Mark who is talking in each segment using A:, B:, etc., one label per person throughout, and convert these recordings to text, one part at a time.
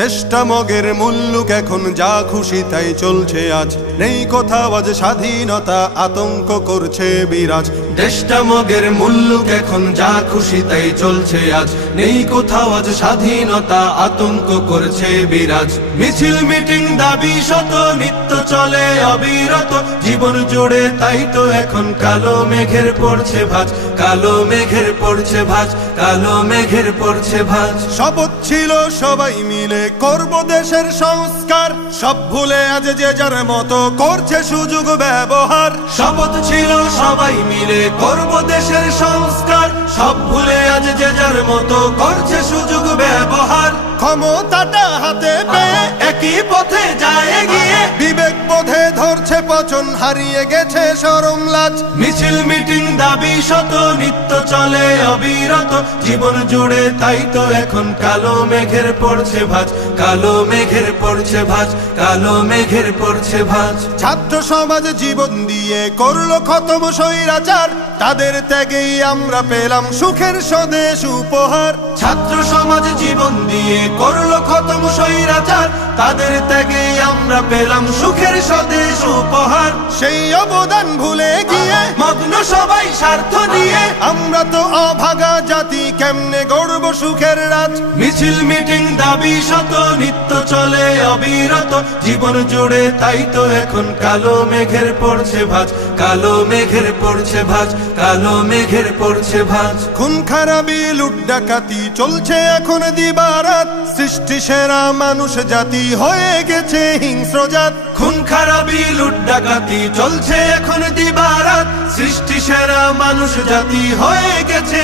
A: দেশটা মগের মুল্লুক এখন যা খুশি তাই চলছে আজ নেই কোথাও আজ স্বাধীনতা আতঙ্ক করছে বিরাজ দেশটা মগের মুল্লুক এখন যা খুশি তাই চলছে আজ নেই কোথাও আজ স্বাধীনতা আতঙ্ক করছে বিরাজ মিছিল মিটিং দাবি শত নিত্য চলে অবিরত জীবন জুড়ে তাই তো এখন কালো মেঘের পড়ছে ভাজ কালো মেঘের পড়ছে ভাজ কালো মেঘের পড়ছে ভাজ শপথ ছিল সবাই মিলে করব দেশের সংস্কার সব ভুলে আজ যে যার মতো করছে সুযোগ ব্যবহার শপথ ছিল সবাই মিলে করব দেশের সংস্কার সব ভুলে আজ যে যার মতো করছে সুযোগ ব্যবহার ক্ষমতাটা হাতে পেয়ে একই পথে যায় গিয়ে বিবেক পথে ধরছে পচন হারিয়ে গেছে সরম লাজ মিছিল মিটিং দাবি শত নিত্য চলে অবিরত জীবন জুড়ে তাই তো এখন কালো মেঘের পড়ছে ভাজ কালো মেঘের পড়ছে ভাজ কালো মেঘের পড়ছে ভাজ ছাত্র সমাজ জীবন দিয়ে করলো খতম স্বৈরাচার তাদের ত্যাগেই আমরা পেলাম সুখের স্বদেশ উপহার ছাত্র সমাজ জীবন দিয়ে করলো খতম স্বৈরাচার তাদের ত্যাগে আমরা পেলাম সুখের স্বদেশ উপহার সেই অবদান ভুলে গিয়ে মগ্ন সবাই স্বার্থ নিয়ে আমরা তো অভাগা জাতি কেমনে গর্ব সুখের রাজ মিছিল মিটিং দাবি শত নিত্য চলে অবিরত জীবন জুড়ে তাই তো এখন কালো মেঘের পড়ছে ভাজ কালো মেঘের পড়ছে ভাজ কালো মেঘের পড়ছে ভাজ খুন খারাপি লুট ডাকাতি চলছে এখন দিবারাত সৃষ্টি সেরা মানুষ জাতি হয়ে গেছে হিংস্র জাত খুন খারাপি লুট ডাকাতি চলছে এখন দিবারাত সৃষ্টি সেরা মানুষ জাতি হয়ে গেছে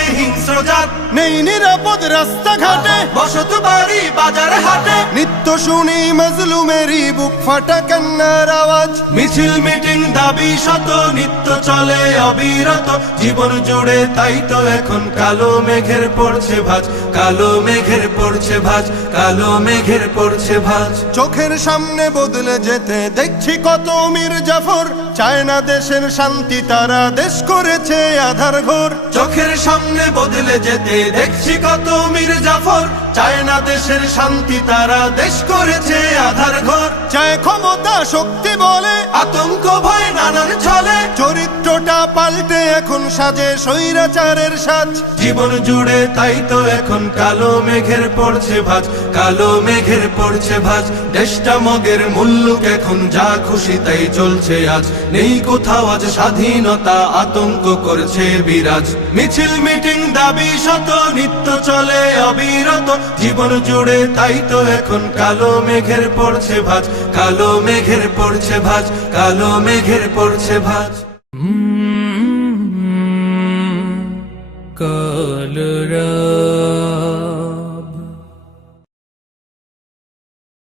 A: নেই নিরাপদ রাস্তাঘাটে বসত বাড়ি বাজার হাটে নিত্য শুনি মজলুমেরই বুক ফাটা কান্নার আওয়াজ মিছিল মিটিং দাবি শত নিত্য চলে অবিরত জীবন জুড়ে তাই তো এখন কালো মেঘের পড়ছে ভাজ কালো মেঘের পড়ছে ভাজ কালো মেঘের পড়ছে ভাজ চোখের সামনে বদলে যেতে দেখছি কত মির জাফর চায় না দেশের শান্তি তারা দেশ করেছে আধার ঘোর চোখের সামনে বদলে যেতে চাইতে দেখছি কত মীর জাফর চায় না দেশের শান্তি তারা দেশ করেছে আধার ঘর চায় ক্ষমতা শক্তি বলে আতঙ্ক ভয় এখন সাজে স্বৈরাচারের সাজ জীবন জুড়ে তাই তো এখন কালো মেঘের পড়ছে ভাজ কালো মেঘের পড়ছে ভাজ দেশটা মগের মুল্লুক এখন যা খুশি তাই চলছে আজ নেই কোথাও আজ স্বাধীনতা আতঙ্ক করছে বিরাজ মিছিল মিটিং দাবি শত নিত্য চলে অবিরত জীবন জুড়ে তাই তো এখন কালো মেঘের পড়ছে ভাজ কালো মেঘের পড়ছে ভাজ কালো মেঘের পড়ছে ভাজ कालरा